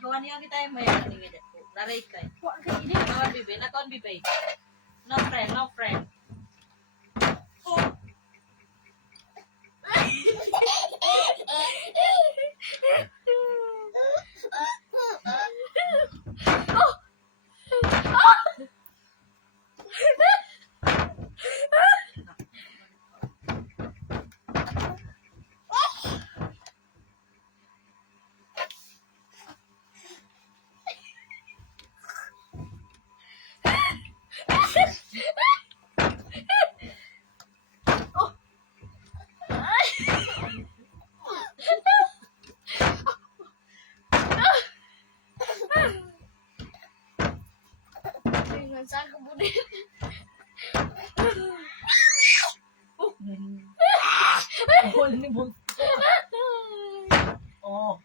kawan niya kita may ani ngede. Laray kay. Wa ka ini. Kawan bibi, na kawan bibi. No friend, no friend. Oh. Dengan sa kemudian. Oh, ini bun. Oh.